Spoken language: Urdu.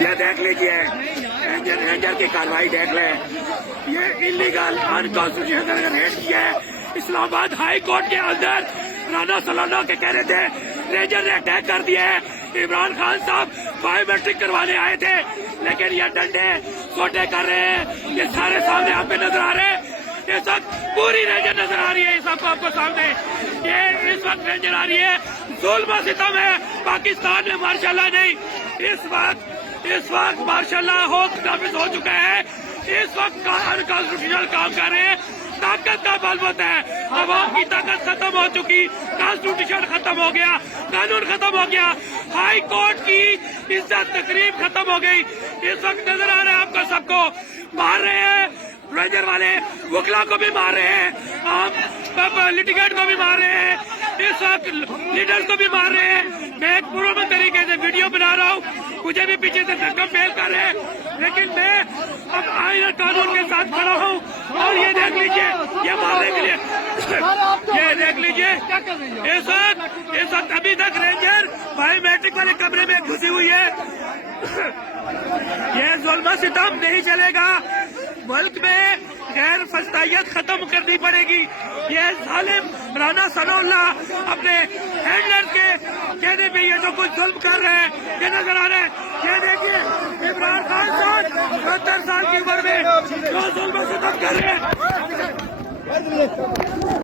یہ دیکھ لیجیے رینجر کی کاروائی دیکھ لیں. یہ انلیگل انکانسٹیٹیوشنل ریڈ کیا ہے اسلام آباد ہائی کورٹ کے اندر. رانا سلانہ کے کہہ رہے تھے رینجر نے اٹیک کر دیا ہے. عمران خان صاحب بایو میٹرک کروانے آئے تھے لیکن یہ ڈنڈے سوٹے کر رہے ہیں. یہ سارے سامنے آپ پہ نظر آ رہے ہیں. اس وقت پوری رینجر نظر آ رہی ہے اس آپ کو سامنے. یہ اس وقت رینجر آ رہی ہے. ظلم و ستم ہے پاکستان میں ماشاءاللہ نہیں. اس وقت ماشاءاللہ نافذ ہو چکا ہے. اس وقت انکانسٹیٹیوشنل کام کر رہے ہیں. طاقت کا بل ہوتا ہے. عوام کی طاقت ختم ہو چکی. کانسٹیٹیوشن ختم ہو گیا. قانون ختم ہو گیا. ہائی کورٹ کی عزت تقریب ختم ہو گئی. اس وقت نظر آ رہا ہے آپ کو سب کو مار رہے ہیں. رینجر والے وکلا کو بھی مار رہے ہیں. عام لٹیگیٹ کو بھی مار رہے ہیں. اس وقت لیڈر کو بھی مار رہے ہیں. میں ایک پرامن طریقے سے ویڈیو بنا رہا ہوں. مجھے بھی پیچھے سے دھکم فیل کر رہے ہیں لیکن میں اب آئین قانون کے ساتھ کھڑا ہوں. اور یہ دیکھ لیجیے یہ مارنے کے لیے یہ دیکھ لیجیے اس وقت ابھی تک رینجر بایو میٹرک والے کمرے میں گھسی ہوئی ہے. یہ ظلم و ستم نہیں چلے گا. ملک میں غیر فسطائیت ختم کرنی پڑے گی. یہ ظالم رانا ثناء اللہ اپنے ہینڈلر کے کہنے پہ یہ جو کچھ ظلم کر رہے ہیں یہ نظر آ رہے ہیں. یہ دیکھیے عمران خان صاحب 70 سال کی عمر میں جو ظلم و ستم کر رہے ہیں.